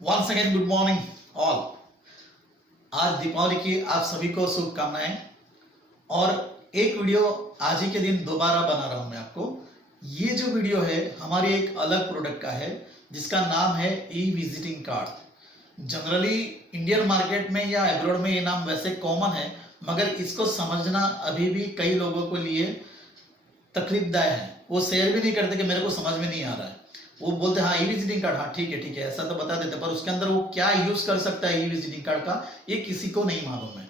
Once again good morning all. आज दीपावली की आप सभी को शुभकामनाएं। और एक वीडियो आज ही के दिन दोबारा बना रहा हूं मैं आपको। ये जो वीडियो है हमारी एक अलग प्रोडक्ट का है जिसका नाम है E visiting card. Generally Indian market में या एब्रॉड में ये नाम वैसे कॉमन है, मगर इसको समझना अभी भी कई लोगों के लिए तकलीफदायक है। वो शेयर भी नहीं करते कि मेरे को समझ में नहीं आ रहा है। वो बोलते हाँ ई विजिटिंग कार्ड, हाँ ठीक है ऐसा तो बता देते, पर उसके अंदर वो क्या यूज कर सकता है ई विजिटिंग कार्ड का ये किसी को नहीं मालूम है।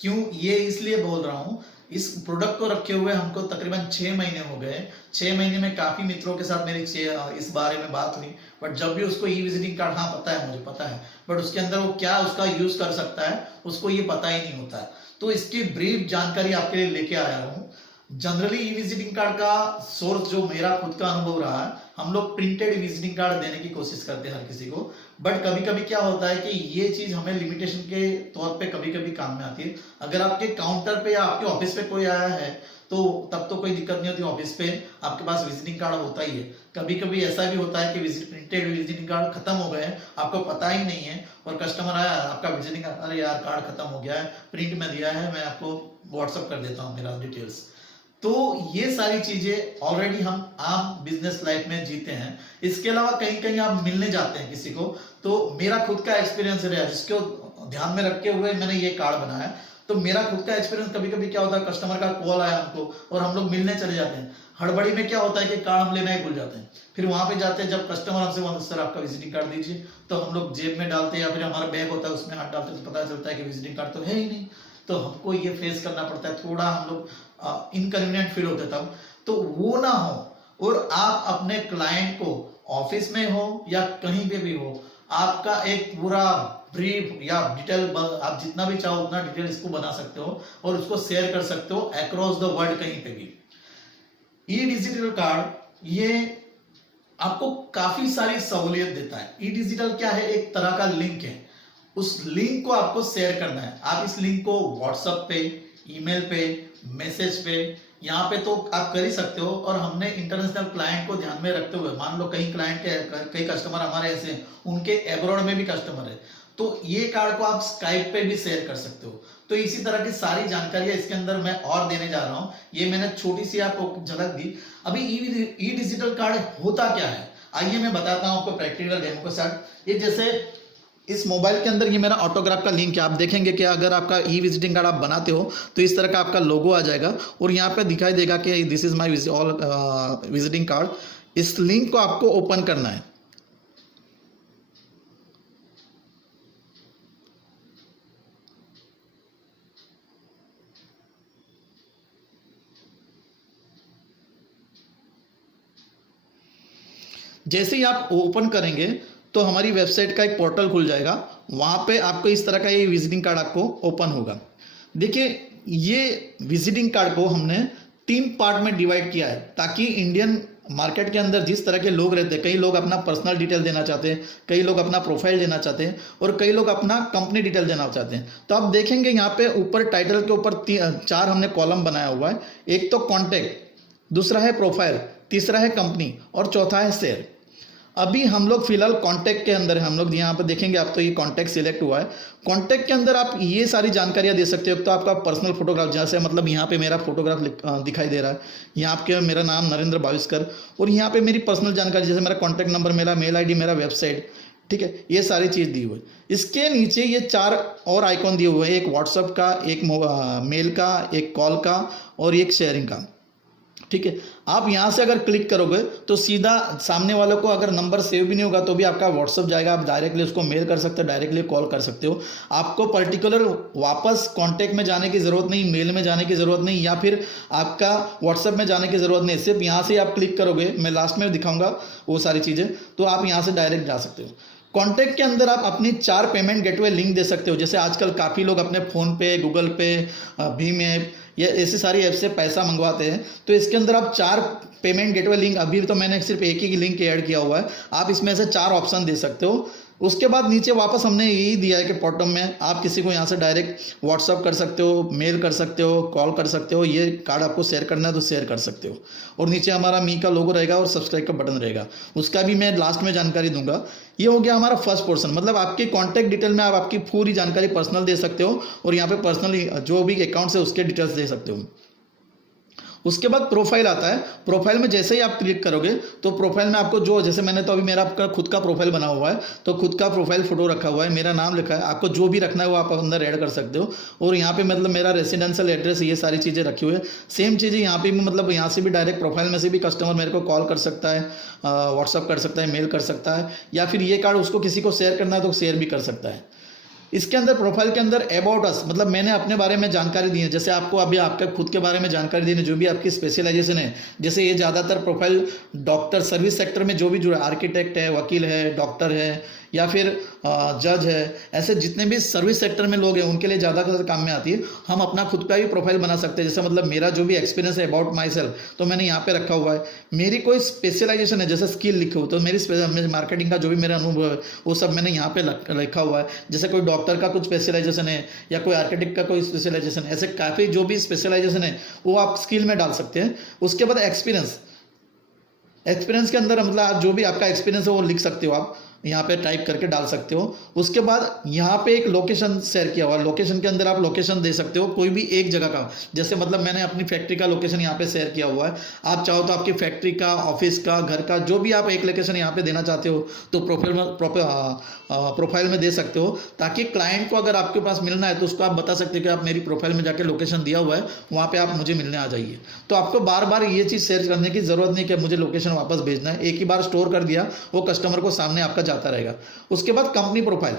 क्यों ये इसलिए बोल रहा हूँ, इस प्रोडक्ट को रखे हुए हमको तकरीबन 6 महीने हो गए। 6 महीने में काफी मित्रों के साथ मेरी इस बारे में बात हुई, बट जब भी उसको ई विजिटिंग कार्ड, हाँ पता है, मुझे पता है, बट उसके अंदर वो क्या उसका यूज कर सकता है उसको ये पता ही नहीं होता है। तो इसकी ब्रीफ जानकारी आपके लिए लेके आया हूँ। जनरली ई विजिटिंग कार्ड का सोर्स जो मेरा खुद का अनुभव रहा है, हम लोग प्रिंटेड विजिटिंग कार्ड देने की कोशिश करते हैं हर किसी को, बट कभी कभी क्या होता है कि ये चीज हमें लिमिटेशन के तौर पे कभी कभी काम में आती है। अगर आपके काउंटर पे या आपके ऑफिस पे कोई आया है तो तब तो कोई दिक्कत नहीं होती, ऑफिस पे आपके पास विजिटिंग कार्ड होता ही है। कभी कभी ऐसा भी होता है कि प्रिंटेड विजिटिंग कार्ड खत्म हो गए, आपको पता ही नहीं है, और कस्टमर आया आपका विजिटिंग कार्ड, अरे यार कार्ड खत्म हो गया है, प्रिंट में दिया है, मैं आपको व्हाट्सअप कर देता हूँ मेरा डिटेल्स। तो ये सारी चीजें ऑलरेडी हम आम बिजनेस लाइफ में जीते हैं। इसके अलावा कहीं कहीं आप मिलने जाते हैं किसी को, तो मेरा खुद का एक्सपीरियंस रहा जिसको ध्यान में रखते हुए मैंने ये कार्ड बनाया। तो मेरा खुद का एक्सपीरियंस, कभी कभी क्या होता है कस्टमर का कॉल आया हमको और हम लोग मिलने चले जाते हैं, हड़बड़ी में क्या होता है कि कार्ड हम लेना ही भूल जाते हैं। फिर वहां पे जाते हैं, जब कस्टमर हमसे बोलते सर आपका विजिटिंग कार्ड दीजिए, तो हम लोग जेब में डालते हैं या फिर हमारा बैग होता है उसमें हाथ डालते हैं, तो पता चलता है कि विजिटिंग कार्ड तो है ही नहीं। तो हमको ये फेस करना पड़ता है, थोड़ा हम लोग इनकन्वीनियंट फील होता था। तो वो ना हो और आप अपने क्लाइंट को ऑफिस में हो या कहीं पे भी हो, आपका एक पूरा ब्रीफ या डिटेल, आप जितना भी चाहो उतना डिटेल इसको बना सकते हो और उसको शेयर कर सकते हो अक्रॉस द वर्ल्ड कहीं पे भी। ई डिजिटल कार्ड ये आपको काफी सारी सहूलियत देता है। ई डिजिटल क्या है, एक तरह का लिंक है, उस लिंक को आपको शेयर करना है। आप इस लिंक को व्हाट्सएप पे, ईमेल पे, मैसेज पे, यहाँ पे तो आप कर ही सकते हो। और हमने इंटरनेशनल क्लाइंट को ध्यान में रखते हुए, मान लो कई क्लाइंट के कई कस्टमर हमारे ऐसे हैं उनके एब्रॉड में भी कस्टमर है, तो ये कार्ड को आप स्काइप पे भी शेयर कर सकते हो। तो इसी तरह की सारी जानकारियां इसके अंदर मैं और देने जा रहा हूं। ये मैंने छोटी सी आपको झलक दी। अभी ई डिजिटल कार्ड होता क्या है, आइए मैं बताता हूं आपको प्रैक्टिकल डेमो के साथ। ये जैसे इस मोबाइल के अंदर ये मेरा ऑटोग्राफ का लिंक है, आप देखेंगे कि अगर आपका ई विजिटिंग कार्ड आप बनाते हो तो इस तरह का आपका लोगो आ जाएगा और यहाँ पे दिखाई देगा कि this is my all visiting card. इस लिंक को आपको ओपन करना है। जैसे ही आप ओपन करेंगे तो हमारी वेबसाइट का एक पोर्टल खुल जाएगा, वहाँ पे आपको इस तरह का ये विजिटिंग कार्ड आपको ओपन होगा। देखिए ये विजिटिंग कार्ड को हमने 3 पार्ट में डिवाइड किया है, ताकि इंडियन मार्केट के अंदर जिस तरह के लोग रहते हैं, कई लोग अपना पर्सनल डिटेल देना चाहते हैं, कई लोग अपना प्रोफाइल देना चाहते हैं और कई लोग अपना कंपनी डिटेल देना चाहते हैं। तो आप देखेंगे यहाँ पे ऊपर टाइटल के ऊपर 4 हमने कॉलम बनाया हुआ है। एक तो कॉन्टेक्ट, दूसरा है प्रोफाइल, तीसरा है कंपनी और चौथा है शेयर। अभी हम लोग फिलहाल कॉन्टैक्ट के अंदर है। हम लोग यहाँ पे देखेंगे आप, तो ये कॉन्टैक्ट सिलेक्ट हुआ है। कॉन्टैक्ट के अंदर आप ये सारी जानकारियाँ दे सकते हो। तो आपका पर्सनल फोटोग्राफ, जैसे मतलब यहाँ पे मेरा फोटोग्राफ दिखाई दे रहा है, यहाँ आपके मेरा नाम नरेंद्र भाविस्कर, और यहाँ पे मेरी पर्सनल जानकारी जैसे मेरा कॉन्टैक्ट नंबर, मेरा मेल ID, मेरा वेबसाइट, ठीक है, ये सारी चीज़ दी हुई है। इसके नीचे ये 4 और आइकॉन दिए हुए हैं, एक व्हाट्सअप का, एक मेल का, एक कॉल का और एक शेयरिंग का, ठीक है। आप यहाँ से अगर क्लिक करोगे तो सीधा सामने वालों को अगर नंबर सेव भी नहीं होगा तो भी आपका व्हाट्सअप जाएगा, आप डायरेक्टली उसको मेल कर सकते हो, डायरेक्टली कॉल कर सकते हो। आपको पर्टिकुलर वापस कांटेक्ट में जाने की ज़रूरत नहीं, मेल में जाने की ज़रूरत नहीं, या फिर आपका व्हाट्सअप में जाने की ज़रूरत नहीं। सिर्फ यहाँ से आप क्लिक करोगे, मैं लास्ट में दिखाऊंगा वो सारी चीज़ें, तो आप यहाँ से डायरेक्ट जा सकते हो। कॉन्टैक्ट के अंदर आप अपनी 4 पेमेंट गेटवे लिंक दे सकते हो। जैसे आजकल काफ़ी लोग अपने फ़ोन पे, गूगल पे, भीम ऐप या ऐसी सारी ऐप से पैसा मंगवाते हैं। तो इसके अंदर आप 4 पेमेंट गेटवे लिंक, अभी तो मैंने सिर्फ एक ही लिंक ऐड किया हुआ है, आप इसमें से 4 ऑप्शन दे सकते हो। उसके बाद नीचे वापस हमने यही दिया है कि बॉटम में आप किसी को यहाँ से डायरेक्ट व्हाट्सअप कर सकते हो, मेल कर सकते हो, कॉल कर सकते हो, ये कार्ड आपको शेयर करना है तो शेयर कर सकते हो। और नीचे हमारा मी का लोगो रहेगा और सब्सक्राइब का बटन रहेगा, उसका भी मैं लास्ट में जानकारी दूंगा। ये हो गया हमारा फर्स्ट पोर्शन, मतलब आपके कॉन्टैक्ट डिटेल में आप आपकी पूरी जानकारी पर्सनल दे सकते हो और यहाँ पे पर्सनली जो भी अकाउंट्स है उसके डिटेल्स दे सकते हो। उसके बाद प्रोफाइल आता है। प्रोफाइल में जैसे ही आप क्लिक करोगे तो प्रोफाइल में आपको जो, जैसे मैंने तो अभी मेरा आपका खुद का प्रोफाइल बना हुआ है, तो खुद का प्रोफाइल फोटो रखा हुआ है, मेरा नाम लिखा है, आपको जो भी रखना है वो आप अंदर ऐड कर सकते हो। और यहाँ पे मतलब मेरा रेसिडेंशियल एड्रेस, ये सारी चीज़ें रखी हुई है। सेम चीज़ें यहाँ पे भी, मतलब यहाँ से भी डायरेक्ट प्रोफाइल में से भी कस्टमर मेरे को कॉल कर सकता है, व्हाट्सअप कर सकता है, मेल कर सकता है, या फिर ये कार्ड उसको किसी को शेयर करना है तो शेयर भी कर सकता है। इसके अंदर प्रोफाइल के अंदर अबाउट अस, मतलब मैंने अपने बारे में जानकारी दी है, जैसे आपको अभी आपके खुद के बारे में जानकारी दी है, जो भी आपकी स्पेशलाइजेशन है। जैसे ये ज़्यादातर प्रोफाइल डॉक्टर, सर्विस सेक्टर में जो भी जुड़ा, आर्किटेक्ट है, वकील है, डॉक्टर है, या फिर जज है, ऐसे जितने भी सर्विस सेक्टर में लोग हैं उनके लिए ज़्यादातर काम में आती है। हम अपना खुद का भी प्रोफाइल बना सकते हैं, जैसे मतलब मेरा जो भी एक्सपीरियंस है अबाउट माई सेल्फ, तो मैंने यहाँ पे रखा हुआ है। मेरी कोई स्पेशलाइजेशन है, जैसे स्किल लिखे हो तो मेरी मार्केटिंग का जो भी मेरा अनुभव है वो सब मैंने यहाँ पे लिखा हुआ है। जैसे कोई डॉक्टर का कुछ स्पेशलाइजेशन है या कोई आर्किटेक्ट का कोई स्पेशलाइजेशन है, ऐसे काफ़ी जो भी स्पेशलाइजेशन है वो आप स्किल में डाल सकते हैं। उसके बाद एक्सपीरियंस के अंदर मतलब आप जो भी आपका एक्सपीरियंस है वो लिख सकते हो, आप यहाँ पे टाइप करके डाल सकते हो। उसके बाद यहाँ पे एक लोकेशन शेयर किया हुआ है, लोकेशन के अंदर आप लोकेशन दे सकते हो कोई भी एक जगह का, जैसे मतलब मैंने अपनी फैक्ट्री का लोकेशन यहाँ पे शेयर किया हुआ है। आप चाहो तो आपकी फैक्ट्री का, ऑफिस का, घर का, जो भी आप एक लोकेशन यहाँ पे देना चाहते हो तो प्रोफाइल में दे सकते हो, ताकि क्लाइंट को अगर आपके पास मिलना है तो उसको आप बता सकते हो कि आप मेरी प्रोफाइल में जाके लोकेशन दिया हुआ है, वहाँ पे आप मुझे मिलने आ जाइए। तो आपको बार बार ये चीज़ शेयर करने की जरूरत नहीं कि मुझे लोकेशन वापस भेजना है, एक ही बार स्टोर कर दिया, वो कस्टमर को सामने आपका जाता रहेगा। उसके बाद कंपनी प्रोफाइल,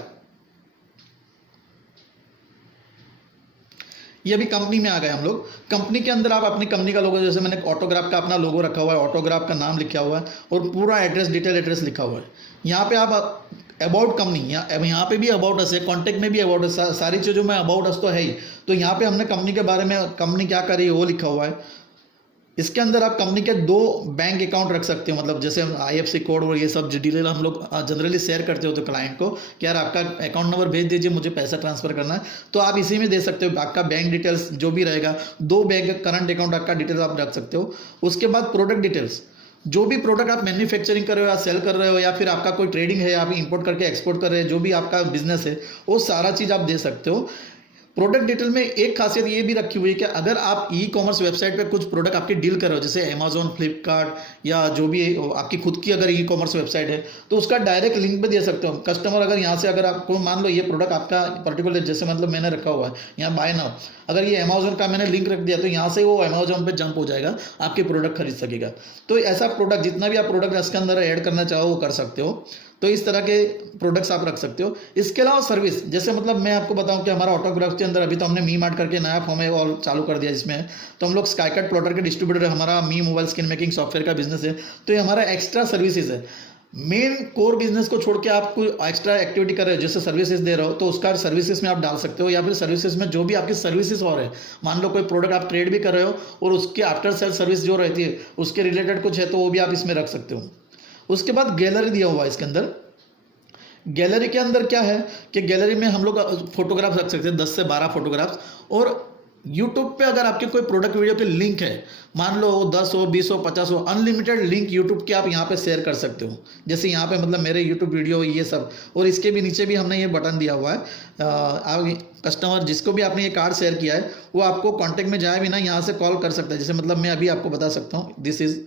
ये अभी कंपनी में आ गए हम लोग। कंपनी के अंदर आप अपनी कंपनी का लोगो, जैसे मैंने ऑटोग्राफ का अपना लोगो रखा हुआ है, ऑटोग्राफ का नाम लिखा हुआ है और पूरा एड्रेस, डिटेल एड्रेस लिखा हुआ है। यहाँ पे आप अबाउट कंपनी, यहाँ पे भी अबाउट अस है, कॉन्टैक्ट में भी अबाउट अस, सारी चीज़ों में अबाउट अस तो है ही। तो यहाँ पे हमने कंपनी के बारे में, कंपनी क्या कर रही है वो लिखा हुआ है। इसके अंदर आप कंपनी के 2 बैंक अकाउंट रख सकते हो, मतलब जैसे IFSC कोड और ये सब डिटेल हम लोग जनरली शेयर करते हो तो क्लाइंट को कि यार आपका अकाउंट नंबर भेज दीजिए, मुझे पैसा ट्रांसफर करना है, तो आप इसी में दे सकते हो। आपका बैंक डिटेल्स जो भी रहेगा, 2 बैंक करंट अकाउंट आपका डिटेल्स आप रख सकते हो। उसके बाद प्रोडक्ट डिटेल्स, जो भी प्रोडक्ट आप मैन्युफैक्चरिंग कर रहे हो या सेल कर रहे हो, या फिर आपका कोई ट्रेडिंग है, आप इंपोर्ट करके एक्सपोर्ट कर रहे हैं, जो भी आपका बिजनेस है वो सारा चीज़ आप दे सकते हो। प्रोडक्ट डिटेल में एक खासियत ये भी रखी हुई है कि अगर आप ई-कॉमर्स वेबसाइट पे कुछ प्रोडक्ट आपके डील कर रहे हो, जैसे अमेजोन, फ्लिपकार्ट या जो भी आपकी खुद की अगर ई-कॉमर्स वेबसाइट है, तो उसका डायरेक्ट लिंक पे दे सकते हो। कस्टमर अगर यहाँ से, अगर आपको मान लो ये प्रोडक्ट आपका पर्टिकुलर, जैसे मतलब मैंने रखा हुआ है यहाँ बाय नाउ, अगर ये अमेजोन का मैंने लिंक रख दिया तो यहाँ से वो अमेजोन पे जंप हो जाएगा, आपके प्रोडक्ट खरीद सकेगा। तो ऐसा प्रोडक्ट, जितना भी आप प्रोडक्ट इसके अंदर ऐड करना चाहो वो कर सकते हो। तो इस तरह के प्रोडक्ट्स आप रख सकते हो। इसके अलावा सर्विस, जैसे मतलब मैं आपको बताऊं कि हमारा ऑटोग्राफ के अंदर अभी तो हमने मी मार्ट करके नया फॉर्म है और चालू कर दिया, जिसमें तो हम लोग स्काईकट प्लॉटर के डिस्ट्रीब्यूटर है, हमारा मी मोबाइल स्क्रीन मेकिंग सॉफ्टवेयर का बिजनेस है। तो ये हमारा एक्स्ट्रा सर्विसेज है। मेन कोर बिजनेस को छोड़ के आप कोई एक्स्ट्रा एक्टिविटी कर रहे हो, जैसे सर्विसेज दे रहे हो, तो उसका सर्विसेज में आप डाल सकते हो, या फिर सर्विसेज में जो भी आपकी सर्विसेज और है, मान लो कोई प्रोडक्ट आप ट्रेड भी कर रहे हो और उसके आफ्टर सेल सर्विस जो रहती है उसके रिलेटेड कुछ है तो वो भी आप इसमें रख सकते हो। उसके बाद गैलरी दिया हुआ है इसके अंदर। गैलरी के अंदर क्या है कि गैलरी में हम लोग फोटोग्राफ्स रख सकते हैं, 10 से 12 फोटोग्राफ्स। और यूट्यूब पे अगर आपके कोई प्रोडक्ट वीडियो के लिंक है, मान लो 10 हो, 20 हो, 50 हो, अनलिमिटेड लिंक यूट्यूब के आप यहाँ पे शेयर कर सकते हो। जैसे यहाँ पे मतलब मेरे यूट्यूब वीडियो ये सब, और इसके भी नीचे भी हमने ये बटन दिया हुआ है। आप कस्टमर जिसको भी आपने ये कार्ड शेयर किया है वो आपको कॉन्टैक्ट में जाए भी ना, यहाँ से कॉल कर सकता है। जैसे मतलब मैं अभी आपको बता सकता हूँ, दिस इज़,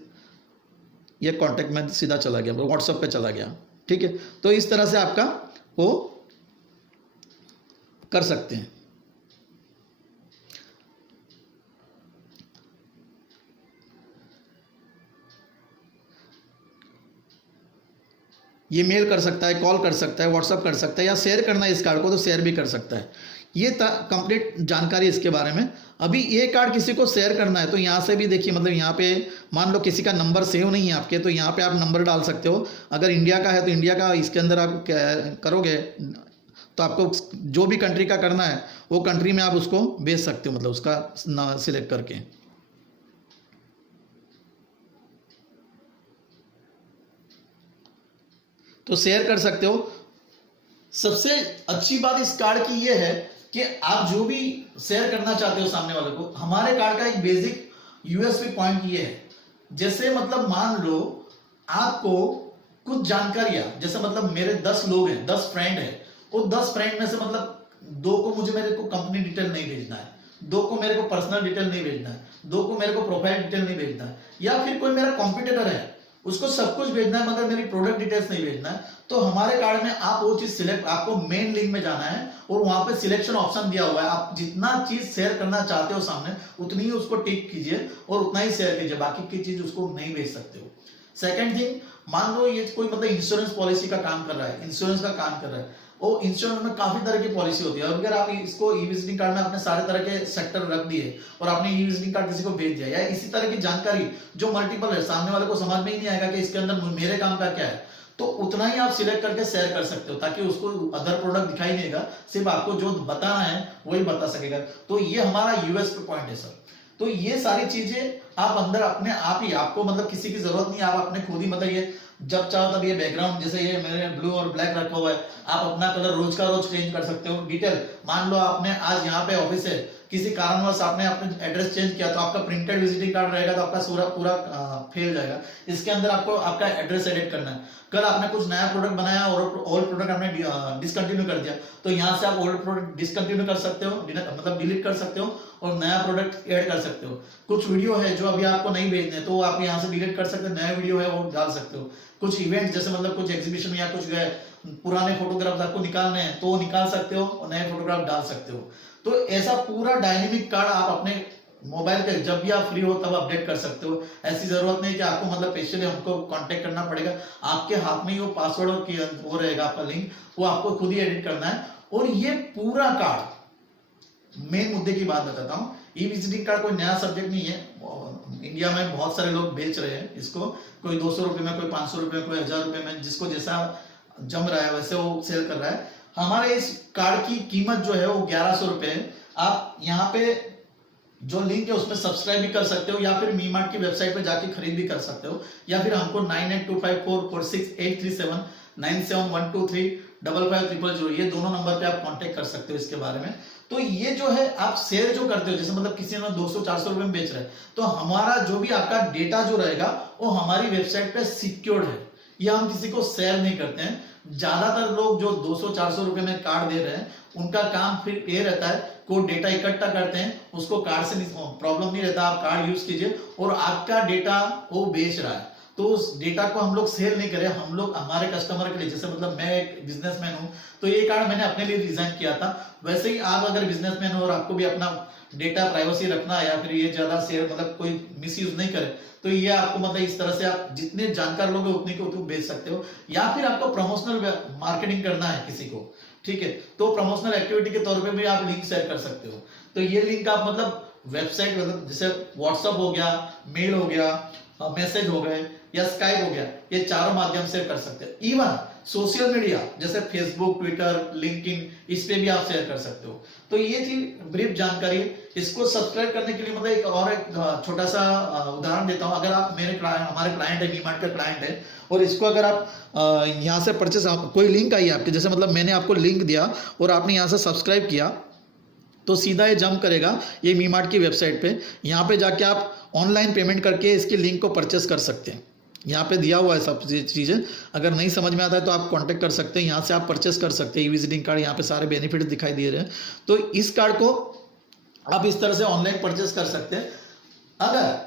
ये कॉन्टैक्ट में सीधा चला गया, व्हाट्सएप पे चला गया, ठीक है। तो इस तरह से आपका वो कर सकते हैं। ये मेल कर सकता है, कॉल कर सकता है, व्हाट्सअप कर सकता है, या शेयर करना है इस कार्ड को तो शेयर भी कर सकता है। ये कंप्लीट जानकारी इसके बारे में। अभी ये कार्ड किसी को शेयर करना है तो यहाँ से भी देखिए, मतलब यहाँ पे मान लो किसी का नंबर सेव नहीं है आपके, तो यहाँ पे आप नंबर डाल सकते हो। अगर इंडिया का है तो इंडिया का, इसके अंदर आप करोगे तो आपको जो भी कंट्री का करना है वो कंट्री में आप उसको भेज सकते हो, मतलब उसका सिलेक्ट करके। तो शेयर कर सकते हो। सबसे अच्छी बात इस कार्ड की ये है कि आप जो भी शेयर करना चाहते हो सामने वाले को, हमारे कार्ड का एक बेसिक यूएसपी पॉइंट ये है, जैसे मतलब मान लो आपको कुछ जानकारियां, जैसे मतलब मेरे 10 लोग हैं, 10 फ्रेंड है, वो 10 फ्रेंड में से मतलब 2 को मेरे को कंपनी डिटेल नहीं भेजना है, 2 को मेरे को पर्सनल डिटेल नहीं भेजना है, 2 को मेरे को प्रोफाइल डिटेल नहीं भेजना है, या फिर कोई मेरा कॉम्पिटिटर है उसको सब कुछ भेजना है मगर मेरी प्रोडक्ट डिटेल्स नहीं भेजना है, तो हमारे कार्ड में आप वो चीज सिलेक्ट, आपको मेन लिंक में जाना है और वहां पे सिलेक्शन ऑप्शन दिया हुआ है, आप जितना चीज शेयर करना चाहते हो सामने उतनी ही उसको टिक कीजिए और उतना ही शेयर कीजिए, बाकी की चीज उसको नहीं भेज सकते हो। सेकंड थिंग, मान लो ये कोई मतलब इंश्योरेंस पॉलिसी का काम कर रहा है, इंश्योरेंस का काम कर रहा है, और इंश्योरेंस में काफी तरह की पॉलिसी होती है, और अगर आप इसको ई विजिटिंग कार्ड में अपने सारे तरह के सेक्टर रख दिए और आपने ई विजिटिंग कार्ड किसी को भेज दिया, या इसी तरह की जानकारी जो मल्टीपल है, सामने वाले को समझ में ही नहीं आएगा कि इसके अंदर मेरे काम का क्या है, तो उतना ही आप सिलेक्ट करके शेयर कर सकते हो ताकि उसको अदर प्रोडक्ट दिखाई नहीं देगा, सिर्फ आपको जो बताना है वही बता सकेगा। तो ये हमारा यूएसपी पॉइंट है सर। तो ये सारी चीजें आप अंदर अपने आप ही, आपको मतलब किसी की जरूरत नहीं, आप अपने खुद ही मतलब ये जब चाहो तब, ये बैकग्राउंड जैसे ये मेरे ब्लू और ब्लैक रखा हुआ है, आप अपना कलर रोज का रोज चेंज कर सकते हो। डिटेल, मान लो आपने आज यहाँ पे ऑफिस है, किसी कारणवश आपने अपने एड्रेस चेंज किया तो आपका प्रिंटेड विजिटिंग कार्ड रहेगा तो आपका पूरा फेल जाएगा। इसके अंदर आपको आपका एड्रेस एडिट करना है। कल आपने कुछ नया प्रोडक्ट बनाया और ओल्ड प्रोडक्ट आपने डिसकंटिन्यू कर दिया, तो यहाँ से आप ओल्ड प्रोडक्ट डिसकंटिन्यू कर सकते हो, मतलब डिलीट कर सकते हो और नया प्रोडक्ट ऐड कर सकते हो। कुछ वीडियो है जो अभी आपको नहीं भेजने तो आप यहाँ से डिलीट कर सकते हो, नया वीडियो है वो डाल सकते हो। कुछ इवेंट जैसे मतलब कुछ एग्जीबिशन या कुछ पुराने फोटोग्राफ्स आपको निकालने हैं तो वो निकाल सकते हो और नए फोटोग्राफ डाल सकते हो। तो ऐसा पूरा डायनेमिक कार्ड आप अपने मोबाइल पे जब भी आप फ्री हो तब अपडेट कर सकते हो। ऐसी जरूरत नहीं कि आपको मतलब स्पेशली हमको कांटेक्ट करना पड़ेगा, आपके हाथ में ही वो पासवर्ड और वो रहेगा आपका लिंक, वो आपको खुद ही एडिट करना है। और ये पूरा कार्ड, मेन मुद्दे की बात बताता हूँ, ई विजिटिंग कार्ड कोई नया सब्जेक्ट नहीं है, इंडिया में बहुत सारे लोग बेच रहे हैं इसको, कोई 200 रुपए में, कोई 500 रुपए में, कोई 1000 रुपए में, जिसको जैसा जम रहा है वैसे वो सेल कर रहा है। हमारे इस कार्ड की कीमत जो है वो 1100 रुपए है। आप यहाँ पे जो लिंक है उसमें सब्सक्राइब भी कर सकते हो या फिर मी मार्ट की वेबसाइट पे जाके खरीद भी कर सकते हो, या फिर हमको 9825446837 9712355500 ये दोनों नंबर पे आप कांटेक्ट कर सकते हो इसके बारे में। तो ये जो है आप शेयर जो करते हो, जैसे मतलब किसी ने 200-400 रुपए में बेच रहे हैं, तो हमारा जो भी आपका डेटा जो रहेगा वो हमारी वेबसाइट पे सिक्योर्ड है, ये हम किसी को शेयर नहीं करते हैं। ज्यादातर लोग जो 200-400 रुपए में कार्ड दे रहे हैं उनका काम फिर ये रहता है, कोई डेटा इकट्ठा करते हैं, उसको कार्ड से प्रॉब्लम नहीं रहता, आप कार्ड यूज कीजिए और आपका डेटा वो बेच रहा है तो उस डेटा को हम लोग सेल नहीं करें, हम लोग हमारे कस्टमर के लिए, जैसे मतलब मैं एक बिजनेसमैन हूं तो ये कार्ड मैंने अपने लिए डिजाइन किया था, वैसे ही आप अगर बिजनेसमैन हो और आपको भी अपना डेटा प्राइवेसी रखना है या फिर ये ज्यादा शेयर मतलब कोई मिसयूज नहीं करे, तो ये आपको मतलब इस तरह से आप जितने जानकार लोग उतने को तुम बेच सकते हो। या फिर आपको प्रमोशनल मार्केटिंग करना है किसी को, ठीक है, तो प्रमोशनल एक्टिविटी के तौर पे भी आप लिंक शेयर कर सकते हो। तो ये लिंक आप मतलब वेबसाइट, मतलब जैसे व्हाट्सएप हो गया, मेल हो गया, मैसेज हो गए या स्काइप हो गया, ये चारों माध्यम से कर सकते हो। इवन सोशल मीडिया जैसे फेसबुक, ट्विटर, लिंक्डइन, इस पे भी आप शेयर कर सकते हो। तो ये थी ब्रीफ जानकारी। इसको सब्सक्राइब करने के लिए मतलब एक छोटा सा उदाहरण देता हूं। अगर आप हमारे क्लाइंट है, वी मार्ट का क्लाइंट है, और इसको अगर आप यहाँ से परचेस, कोई लिंक आई आपके, जैसे मतलब मैंने आपको लिंक दिया और आपने यहाँ से सब्सक्राइब किया, तो सीधा ये जंप करेगा ये वी मार्ट की वेबसाइट पे। यहाँ पे जाके आप ऑनलाइन पेमेंट करके इसके लिंक को परचेस कर सकते हैं। यहाँ पे दिया हुआ है सब चीज़ें, अगर नहीं समझ में आता है तो आप कांटेक्ट कर सकते हैं, यहाँ से आप परचेस कर सकते हैं। ई विजिटिंग कार्ड, यहाँ पे सारे बेनिफिट दिखाई दे रहे हैं। तो इस कार्ड को आप इस तरह से ऑनलाइन परचेस कर सकते हैं। अगर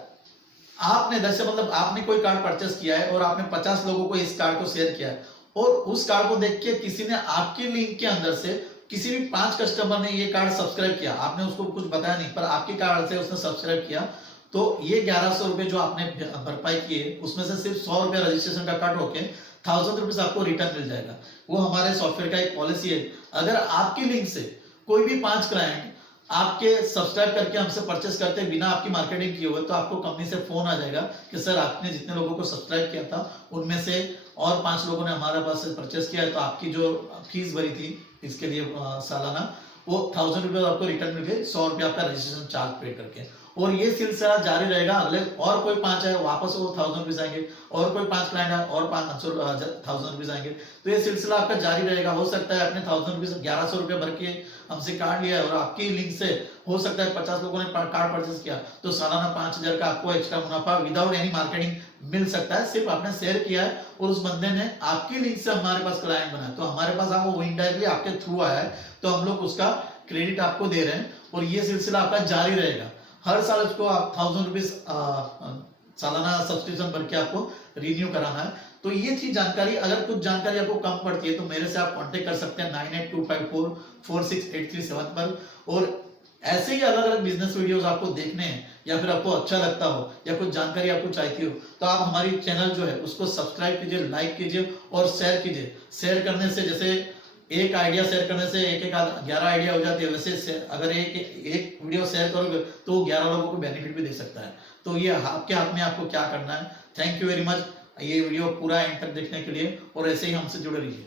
आपने जैसे मतलब आपने कोई कार्ड परचेस किया है और आपने 50 लोगों को इस कार्ड को शेयर किया है और उस कार्ड को देख के किसी ने आपके लिंक के अंदर से, किसी भी 5 कस्टमर ने ये कार्ड सब्सक्राइब किया, आपने उसको कुछ बताया नहीं पर आपके कार्ड से उसने सब्सक्राइब किया, तो ये 1100 रुपए जो आपने भरपाई किए उसमें से सिर्फ 100 रुपए रजिस्ट्रेशन का कट होके 1000 रुपीज आपको रिटर्न मिल जाएगा। वो हमारे सॉफ्टवेयर का एक पॉलिसी है। अगर आपकी लिंक से कोई भी 5 क्लाइंट आपके सब्सक्राइब करके हमसे परचेस करते हैं बिना आपकी मार्केटिंग किए हुए, तो आपको कंपनी से फोन आ जाएगा कि सर आपने जितने लोगों को सब्सक्राइब किया था उनमें से और 5 लोगों ने हमारे पास से परचेस किया है, तो आपकी जो फीस भरी थी इसके लिए सालाना, वो 1000 रुपये आपको रिटर्न मिल गए, 100 रुपये आपका रजिस्ट्रेशन चार्ज पे करके। और ये सिलसिला जारी रहेगा, अगले और कोई 5 है वापस वो 1000 रुपीज आएंगे, और कोई 5 क्लाइंट है और 1000 रुपीज आएंगे। तो ये सिलसिला आपका जारी रहेगा। हो सकता है आपने 1000 रुपीज 1100 रुपये भर के हमसे कार्ड लिया है और आपकी लिंक से हो सकता है 50 लोगों ने कार्ड परचेस किया, तो सालाना 5000 का आपको एक्स्ट्रा मुनाफा विदाउट एनी मार्केटिंग मिल सकता है। सिर्फ आपने शेयर किया है और उस बंदे ने आपकी लिंक से हमारे पास क्लाइंट बनाया, तो हमारे पास आप वो इनडायरेक्टली आपके थ्रू आया है, तो हम लोग उसका क्रेडिट आपको दे रहे हैं। और ये सिलसिला आपका जारी रहेगा। हर साल उसको आप 1000 रुपीज सालाना सब्सक्रिप्शन भर के आपको रिन्यू कराना है। तो ये थी जानकारी। अगर कुछ जानकारी आपको कम पड़ती है तो मेरे से आप कांटेक्ट कर सकते हैं 9825446837 पर। और ऐसे ही अलग अलग बिजनेस वीडियोस आपको देखने हैं या फिर आपको अच्छा लगता हो या कुछ जानकारी आपको चाहती हो, तो आप हमारी चैनल जो है उसको सब्सक्राइब कीजिए, लाइक कीजिए और शेयर कीजिए। शेयर करने से जैसे एक आइडिया शेयर करने से एक 11 आइडिया हो जाती है, वैसे अगर एक वीडियो शेयर करोगे तो 11 लोगों को बेनिफिट भी दे सकता है। तो ये आपके हाथ में, आपको क्या करना है। थैंक यू वेरी मच ये वीडियो पूरा एंड तक देखने के लिए, और ऐसे ही हमसे जुड़े रहिए।